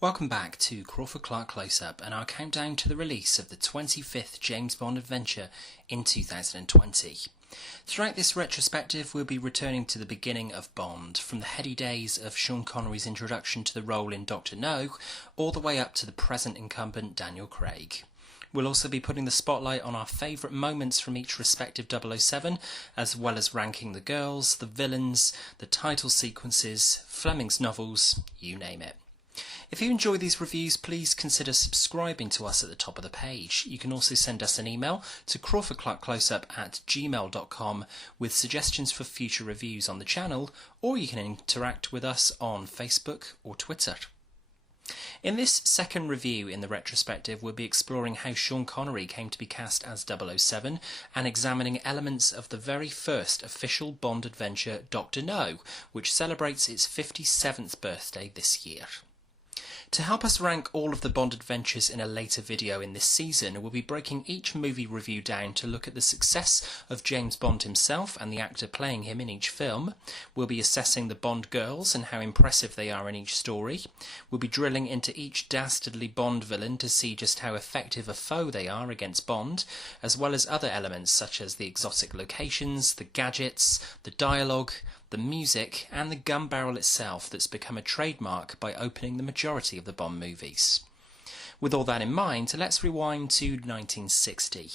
Welcome back to Crawford-Clark Close-Up and our countdown to the release of the 25th James Bond adventure in 2020. Throughout this retrospective, we'll be returning to the beginning of Bond, from the heady days of Sean Connery's introduction to the role in Dr. No, all the way up to the present incumbent Daniel Craig. We'll also be putting the spotlight on our favourite moments from each respective 007, as well as ranking the girls, the villains, the title sequences, Fleming's novels, you name it. If you enjoy these reviews, please consider subscribing to us at the top of the page. You can also send us an email to crawfordclarkcloseup@gmail.com with suggestions for future reviews on the channel, or you can interact with us on Facebook or Twitter. In this second review in the retrospective, we'll be exploring how Sean Connery came to be cast as 007 and examining elements of the very first official Bond adventure, Dr. No, which celebrates its 57th birthday this year. To help us rank all of the Bond adventures in a later video in this season, we'll be breaking each movie review down to look at the success of James Bond himself and the actor playing him in each film. We'll be assessing the Bond girls and how impressive they are in each story. We'll be drilling into each dastardly Bond villain to see just how effective a foe they are against Bond, as well as other elements such as the exotic locations, the gadgets, the dialogue, the music, and the gun barrel itself that's become a trademark by opening the majority of the Bond movies. With all that in mind, let's rewind to 1960.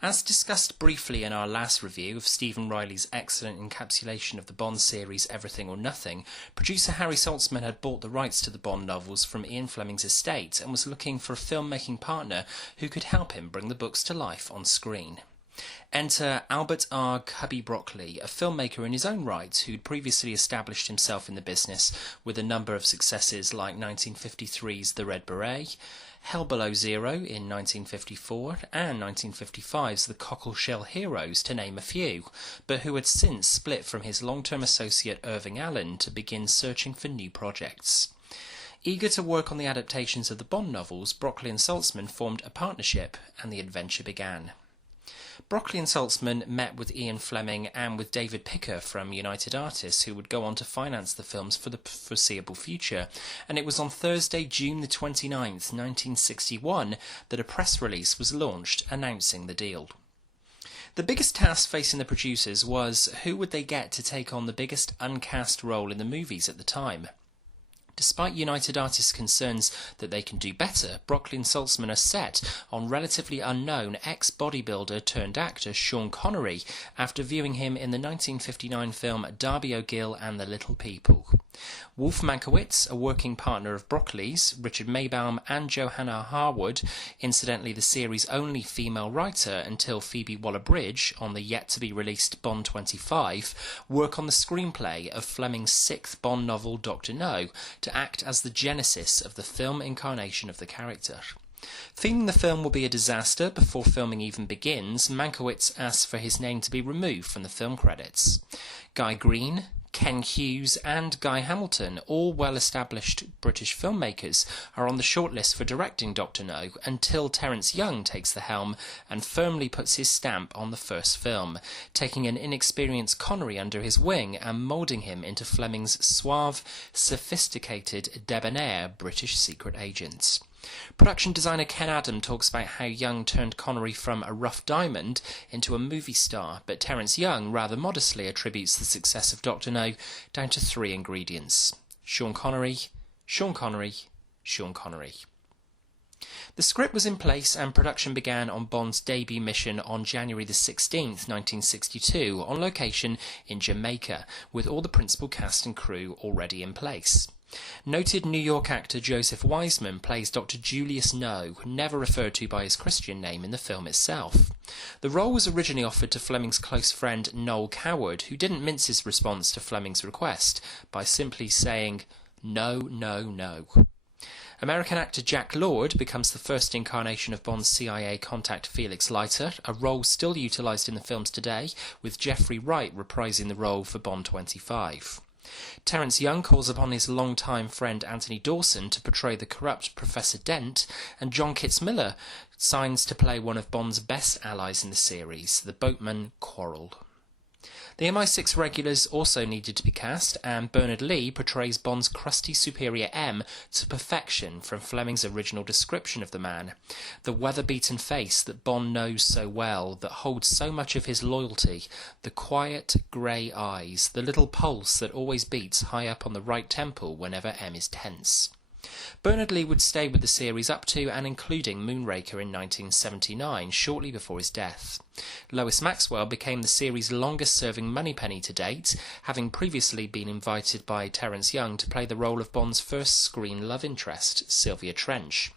As discussed briefly in our last review of Stephen Riley's excellent encapsulation of the Bond series Everything or Nothing, producer Harry Saltzman had bought the rights to the Bond novels from Ian Fleming's estate and was looking for a filmmaking partner who could help him bring the books to life on screen. Enter Albert R. Cubby Broccoli, a filmmaker in his own right who'd previously established himself in the business with a number of successes like 1953's The Red Beret, Hell Below Zero in 1954 and 1955's The Cockleshell Heroes, to name a few, but who had since split from his long-term associate Irving Allen to begin searching for new projects. Eager to work on the adaptations of the Bond novels, Broccoli and Saltzman formed a partnership and the adventure began. Broccoli and Saltzman met with Ian Fleming and with David Picker from United Artists, who would go on to finance the films for the foreseeable future, and it was on Thursday, June the 29th, 1961, that a press release was launched announcing the deal. The biggest task facing the producers was who would they get to take on the biggest uncast role in the movies at the time. Despite United Artists' concerns that they can do better, Broccoli and Saltzman are set on relatively unknown ex-bodybuilder turned actor Sean Connery after viewing him in the 1959 film Darby O'Gill and the Little People. Wolf Mankiewicz, a working partner of Broccoli's, Richard Maybaum and Johanna Harwood, incidentally the series' only female writer until Phoebe Waller-Bridge on the yet-to-be-released Bond 25, work on the screenplay of Fleming's sixth Bond novel Dr. No, to act as the genesis of the film incarnation of the character. Feeling the film will be a disaster before filming even begins, Mankiewicz asks for his name to be removed from the film credits. Guy Green, Ken Hughes and Guy Hamilton, all well-established British filmmakers, are on the shortlist for directing Dr. No until Terence Young takes the helm and firmly puts his stamp on the first film, taking an inexperienced Connery under his wing and moulding him into Fleming's suave, sophisticated, debonair British secret agent. Production designer Ken Adam talks about how Young turned Connery from a rough diamond into a movie star, but Terence Young rather modestly attributes the success of Dr. No down to three ingredients: Sean Connery, Sean Connery, Sean Connery. The script was in place and production began on Bond's debut mission on January the 16th, 1962, on location in Jamaica, with all the principal cast and crew already in place. Noted New York actor Joseph Wiseman plays Dr. Julius No, never referred to by his Christian name in the film itself. The role was originally offered to Fleming's close friend Noel Coward, who didn't mince his response to Fleming's request by simply saying, "No, no, no." American actor Jack Lord becomes the first incarnation of Bond's CIA contact Felix Leiter, a role still utilised in the films today, with Jeffrey Wright reprising the role for Bond 25. Terence Young calls upon his longtime friend Anthony Dawson to portray the corrupt Professor Dent, and John Kitts-Miller signs to play one of Bond's best allies in the series, the boatman Quarrel. The MI6 regulars also needed to be cast, and Bernard Lee portrays Bond's crusty superior M to perfection from Fleming's original description of the man. The weather-beaten face that Bond knows so well, that holds so much of his loyalty, the quiet, grey eyes, the little pulse that always beats high up on the right temple whenever M is tense. Bernard Lee would stay with the series up to and including Moonraker in 1979, shortly before his death. Lois Maxwell became the series' longest-serving Moneypenny to date, having previously been invited by Terence Young to play the role of Bond's first screen love interest, Sylvia Trench.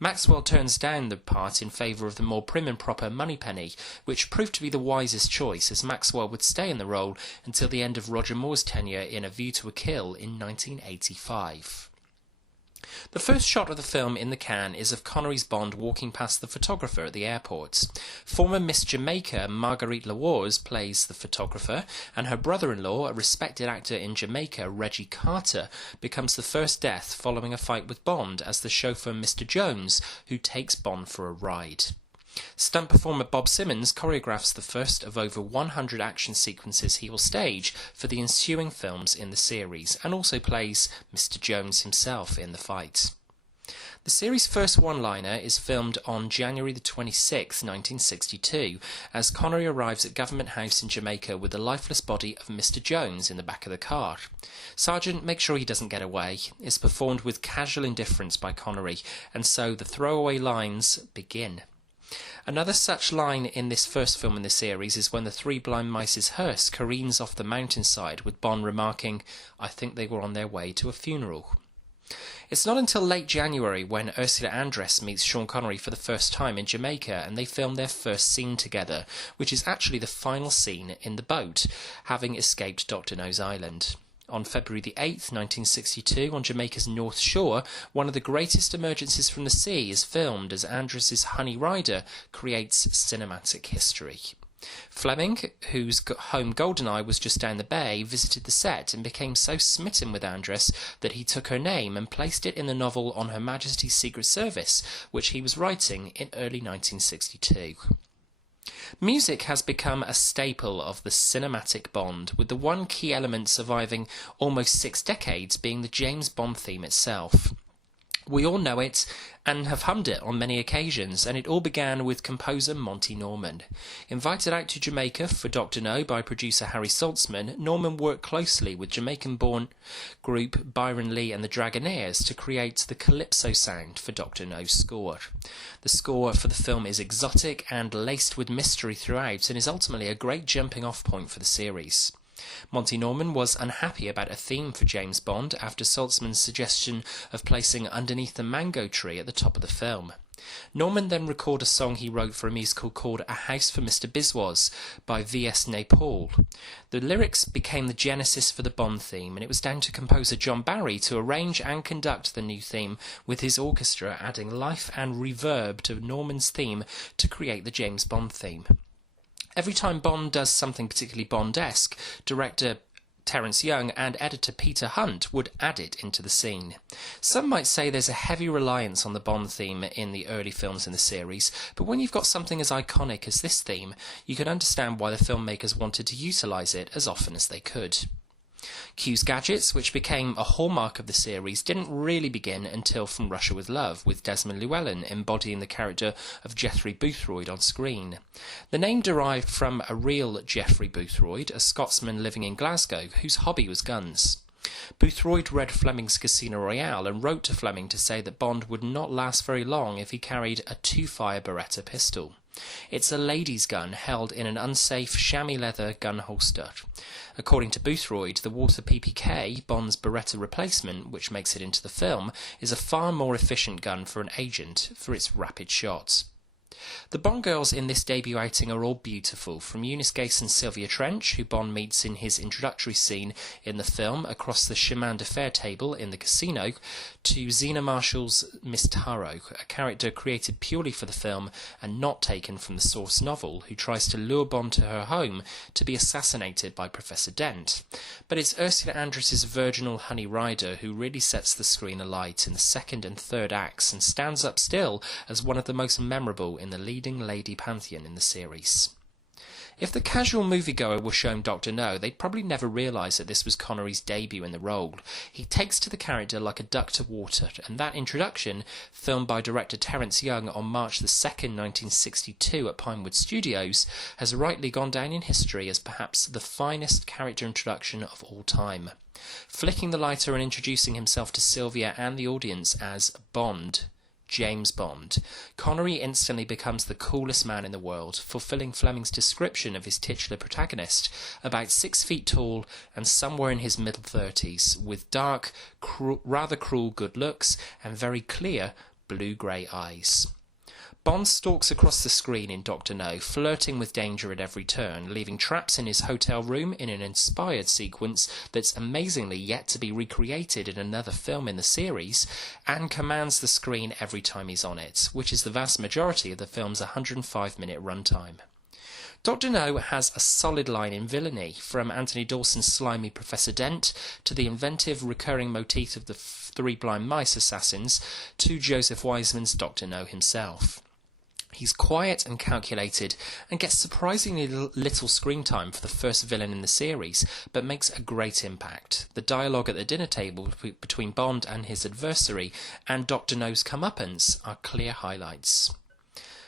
Maxwell turns down the part in favour of the more prim and proper Moneypenny, which proved to be the wisest choice, as Maxwell would stay in the role until the end of Roger Moore's tenure in A View to a Kill in 1985. The first shot of the film in the can is of Connery's Bond walking past the photographer at the airport. Former Miss Jamaica Marguerite Lawars plays the photographer, and her brother-in-law, a respected actor in Jamaica, Reggie Carter, becomes the first death following a fight with Bond as the chauffeur Mr. Jones, who takes Bond for a ride. Stunt performer Bob Simmons choreographs the first of over 100 action sequences he will stage for the ensuing films in the series, and also plays Mr. Jones himself in the fight. The series' first one-liner is filmed on January the 26th, 1962, as Connery arrives at Government House in Jamaica with the lifeless body of Mr. Jones in the back of the car. Sergeant, make sure he doesn't get away, is performed with casual indifference by Connery, and so the throwaway lines begin. Another such line in this first film in the series is when the Three Blind Mice's hearse careens off the mountainside, with Bond remarking, "I think they were on their way to a funeral." It's not until late January when Ursula Andress meets Sean Connery for the first time in Jamaica, and they film their first scene together, which is actually the final scene in the boat, having escaped Dr. No's island. On February the 8th, 1962, on Jamaica's North Shore, one of the greatest emergencies from the sea is filmed as Andress's Honey Rider creates cinematic history. Fleming, whose home Goldeneye was just down the bay, visited the set and became so smitten with Andress that he took her name and placed it in the novel On Her Majesty's Secret Service, which he was writing in early 1962. Music has become a staple of the cinematic Bond, with the one key element surviving almost 6 decades being the James Bond theme itself. We all know it and have hummed it on many occasions, and it all began with composer Monty Norman. Invited out to Jamaica for Dr. No by producer Harry Saltzman, Norman worked closely with Jamaican-born group Byron Lee and the Dragonaires to create the calypso sound for Dr. No's score. The score for the film is exotic and laced with mystery throughout, and is ultimately a great jumping-off point for the series. Monty Norman was unhappy about a theme for James Bond after Saltzman's suggestion of placing Underneath the Mango Tree at the top of the film. Norman then recorded a song he wrote for a musical called A House for Mr. Biswas by V.S. Naipaul. The lyrics became the genesis for the Bond theme, and it was down to composer John Barry to arrange and conduct the new theme, with his orchestra adding life and reverb to Norman's theme to create the James Bond theme. Every time Bond does something particularly Bond-esque, director Terence Young and editor Peter Hunt would add it into the scene. Some might say there's a heavy reliance on the Bond theme in the early films in the series, but when you've got something as iconic as this theme, you can understand why the filmmakers wanted to utilise it as often as they could. Q's gadgets, which became a hallmark of the series, didn't really begin until From Russia with Love, with Desmond Llewellyn embodying the character of Geoffrey Boothroyd on screen. The name derived from a real Geoffrey Boothroyd, a Scotsman living in Glasgow, whose hobby was guns. Boothroyd read Fleming's Casino Royale and wrote to Fleming to say that Bond would not last very long if he carried a 2-fire Beretta pistol. It's a lady's gun held in an unsafe chamois leather gun holster. According to Boothroyd, the Walther PPK, Bond's Beretta replacement, which makes it into the film, is a far more efficient gun for an agent for its rapid shots. The Bond girls in this debut outing are all beautiful, from Eunice Gase and Sylvia Trench, who Bond meets in his introductory scene in the film across the chemin de fer table in the casino, to Zena Marshall's Miss Taro, a character created purely for the film and not taken from the source novel, who tries to lure Bond to her home to be assassinated by Professor Dent. But it's Ursula Andress's virginal Honey Rider who really sets the screen alight in the second and third acts and stands up still as one of the most memorable in the leading lady pantheon in the series. If the casual moviegoer were shown Dr. No, they'd probably never realise that this was Connery's debut in the role. He takes to the character like a duck to water, and that introduction, filmed by director Terence Young on March the 2nd, 1962 at Pinewood Studios, has rightly gone down in history as perhaps the finest character introduction of all time. Flicking the lighter and introducing himself to Sylvia and the audience as Bond, James Bond, Connery instantly becomes the coolest man in the world, fulfilling Fleming's description of his titular protagonist, about 6 feet tall and somewhere in his middle 30s, with dark, rather cruel good looks and very clear blue-grey eyes. Bond stalks across the screen in Dr. No, flirting with danger at every turn, leaving traps in his hotel room in an inspired sequence that's amazingly yet to be recreated in another film in the series, and commands the screen every time he's on it, which is the vast majority of the film's 105-minute runtime. Dr. No has a solid line in Villainy, from Anthony Dawson's slimy Professor Dent to the inventive recurring motif of the Three Blind Mice assassins to Joseph Wiseman's Dr. No himself. He's quiet and calculated and gets surprisingly little screen time for the first villain in the series, but makes a great impact. The dialogue at the dinner table between Bond and his adversary and Dr. No's comeuppance are clear highlights.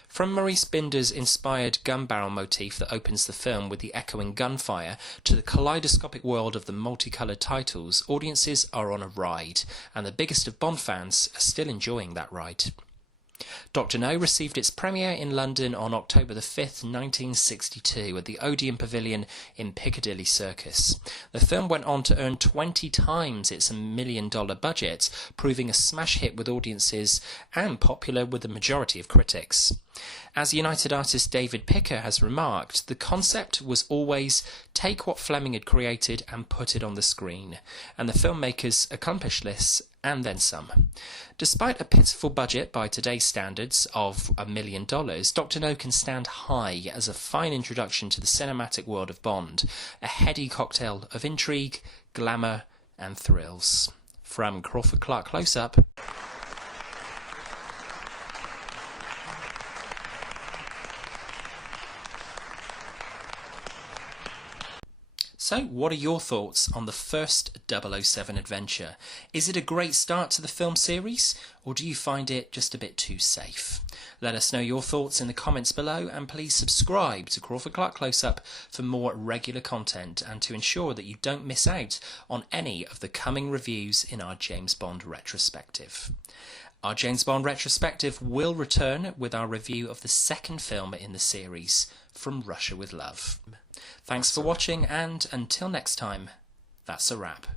From Maurice Binder's inspired gun barrel motif that opens the film with the echoing gunfire to the kaleidoscopic world of the multicoloured titles, audiences are on a ride, and the biggest of Bond fans are still enjoying that ride. Dr. No received its premiere in London on October the 5th, 1962 at the Odeon Pavilion in Piccadilly Circus. The film went on to earn 20 times its $1 million budget, proving a smash hit with audiences and popular with the majority of critics. As United artist David Picker has remarked, the concept was always take what Fleming had created and put it on the screen, and the filmmakers accomplished this and then some. Despite a pitiful budget by today's standards of $1 million, Dr. No can stand high as a fine introduction to the cinematic world of Bond, a heady cocktail of intrigue, glamour and thrills. From Crawford-Clark Close-Up. So, what are your thoughts on the first 007 adventure? Is it a great start to the film series, or do you find it just a bit too safe? Let us know your thoughts in the comments below, and please subscribe to Crawford-Clark Close-Up for more regular content and to ensure that you don't miss out on any of the coming reviews in our James Bond retrospective. Our James Bond retrospective will return with our review of the second film in the series, From Russia with Love. Thanks for watching, and until next time, that's a wrap.